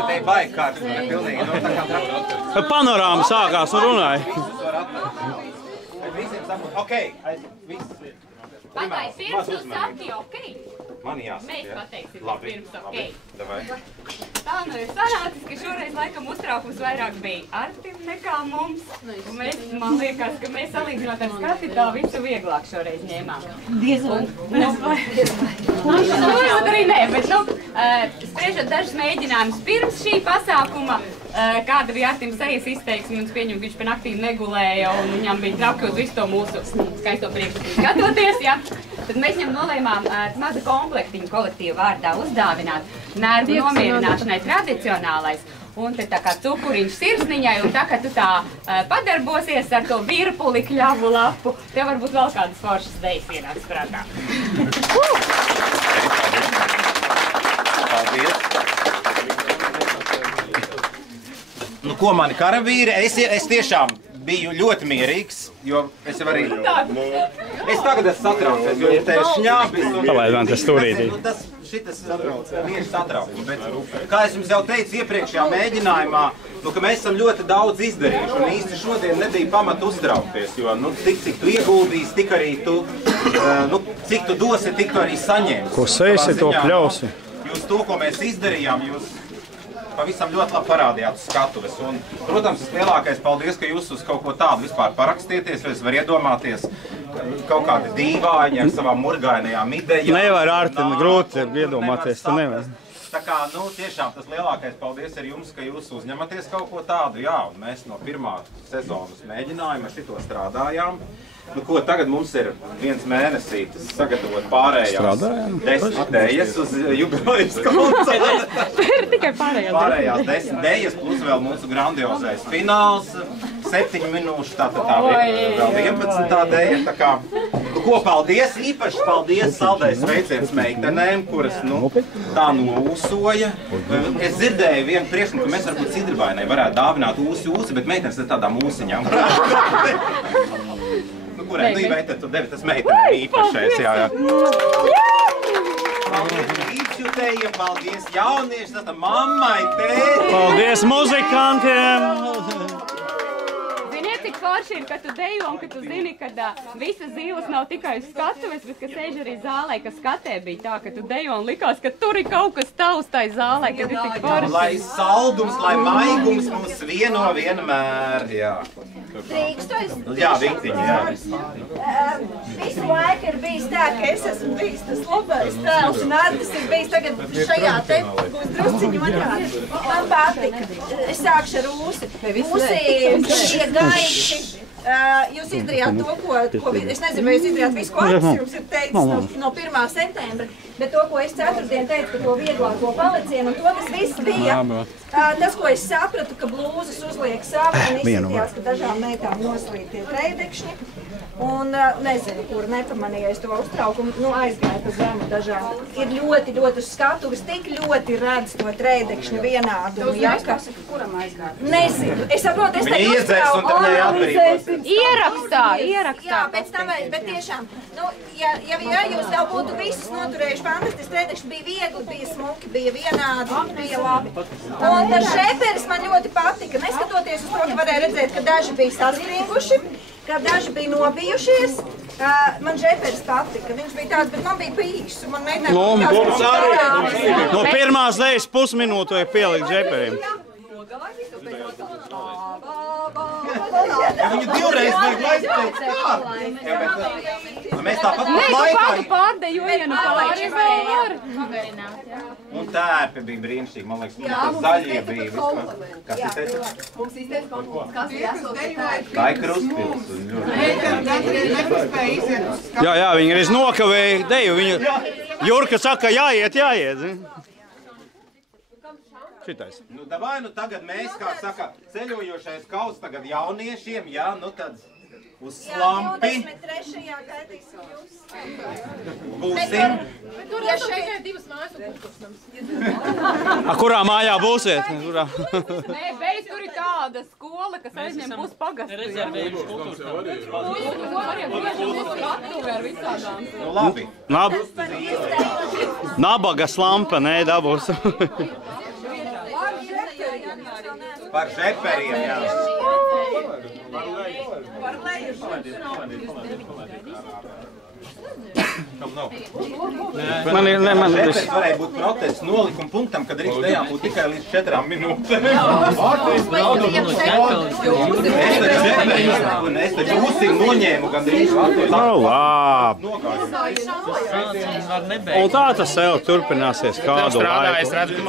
Te baigi kāds, pilnīgi, tā kā traktor. Panorāma sākās un runāja. Visiem saku, okei, viss. Pagaid, pirms tu saki, okei. Man jāsaka, Mēs pateiksim labi, pirms, okei. Davai. Tā nu ir sanācis, ka šoreiz laikam uztraukums vairāk bija Artim nekā mums. Un mēs, man liekas, ka mēs salīdzinot ar skati tā visu vieglāk šoreiz ņēmām. Diezgan. Varbūt arī nē, bet spriežot dažus mēģinājumus pirms šī pasākuma, kāda bija Artim sejas izteiksme, un pieņem, viņš pa naktīm negulēja, un viņam bija trauki uz visu to mūsu skaisto priekšstatu skatoties, ja? Tad mēs viņam nolēmām maza komplektiņu kolektīvu vārdā uzdāvināt nervu nomierināšanai tradicionālais. Un te tā kā cukuriņš sirsniņai, un tā, ka tu tā padarbosies ar to virpuli kļavu lapu, tev varbūt vēl kādas foršas dejas ienāks prātā. Paldies. Nu, ko mani karavīri, es tiešām biju ļoti mierīgs, jo es jau arī... Es tagad esmu satraucies, jo te ir šņābis un... Palaid man tas stūrītī. Šitas vienkārši satraukums, bet, kā es jums jau teicu iepriekšējā mēģinājumā, ka mēs esam ļoti daudz izdarījuši, un īsti šodien nebija pamata uztraukties, jo, tik, cik tu ieguldīsi, tik arī tu, cik tu dosi, tik tu arī saņemsi. Ko sēsi, to pļausi. Jūs to, ko mēs izdarījām, jūs pavisam ļoti labi parādījāt uz skatuves. Un, protams, tas lielākais paldies, ka jūs uz kaut ko tādu vispār parakstieties, vai es varu iedomāties kaut kādi dīvāņi ar savām murgainajām idejām. Nevar, Artim, grūti iedomāties, tu nevar. Tā kā, tiešām tas lielākais paldies ir jums, ka jūs uzņematies kaut ko tādu, jā, un mēs no pirmā sezonas mēģinājuma ar šito strādājām. Ko tagad mums ir viens mēnesītis sagatavot pārējās 10 dejas uz jubilejas koncertu. Tikai pārējās 10 dejas, plus vēl mūsu grandiozais fināls, 7 minūšu, tātad tā vēl 11 deja. Tā kā, ko paldies, īpaši paldies saldēs sveiciens meitenēm, kuras, tā noūsoja. Es dzirdēju vienu priekšlikumu, ka mēs varbūt Sidribainai varētu dāvināt ūsi, bet meitenes ir tādām ūsiņām. Kurai meitene tu devi, tas meitenēm īpašais, jā. Paldies līdzjutējiem, paldies jaunieši, tas mammai, tēti. Paldies muzikantiem. Ziniet, cik forši ir, ka tu dejo un ka tu zini, ka visas zīles nav tikai uz skatuves, bet ka sēž arī zālē, ka skatē bija tā, ka tu dejo un likās, ka tur ir kaut kas tavs tai zālē, kad ir tik forši. Lai saldums, lai maigums mūs vieno vienmēr, jā. Drīkstu es? Jā, Viktiņa, jā. Visu laiku ir bijis tā, ka es esmu bijis tas labais tēls, un Artis ir bijis tagad šajā te būs drusciņu otrādi. Man patika. Es sākšu ar ūsi. Ūsi bija gaiši. Jūs izdarījāt to, ko es nezinu, vai jūs izdarījāt visu, ko Artis jums ir teicis no 1. septembra, bet to, ko es ceturtdien teicu, ka to vieglāko palicienu, un to tas viss bija. Tas, ko es sapratu, ka blūzas uzliek savu, un izskatījās, ka dažām meitām noslīd tie treidekšņi. Un nezinu, kur nepamanīju to uztraukumu, aizgāja pa zemu dažām. Ir ļoti, ļoti uz skatuves, tik ļoti redz to treidekšņu vienādumu. Kuram aizgāja? Nezinu. Es saprotu, es Viņi iedzēs un tam neatbrīvos. Ierakstā. Jā, pēc tam, bet tiešām, ja jūs vēl būtu visus noturējuši fantastiski, treidekšņi bija viegli, bija smuki, bija vienādi, bija labi. Un tas žeperis man ļoti patika, neskatoties uz to, ka varēja redzēt, ka daži bija saspringuši, ka daži bija nobijušies. Man žeperis patika, viņš bija tāds, bet man bija pīkšs, un man mēģināja... No pirmās dejas pusminūtu vai pielikt žeperim. Viņu divreiz vajag laist pēc kārtas. Mēs tāpat pat laikā... Kādu pārdejojienu pāri vēl var. Un tērpi bija brīnišķīgi, man liekas, tas zaļie bija vispār. Kas ir teica? Mums izteica konkurss, kas ir jāsot. Tā ir Krustpils. Jā, viņi arī nokavēja deju. Jurka saka, jāiet. Šitais. Davai, tagad mēs, kā saka, ceļojošais kauss tagad jauniešiem, jā, tad uz slampi. Jā, 23. gaidīsim jūs. Būsim. Bet tur esam tikai 2 mājas un kultūrsnams. Kurā mājā būsiet? Nē, beidz, tur ir tā tāda skola, kas aizņem pusi pagastu. Rezervējuši kultūras Nu labi. Nabagas lampa, nē, dabūs. Par žeperiem, jā. Man ir, ne, man ir. Žepers varēja būt protests nolikuma punktam, kad rīks dejām būt tikai līdz 4 minūtēm. Es taču būsim noņēmu gandrīz vatos. Nu, labi. Nogāju. Un tā tas jau turpināsies kādu laiku.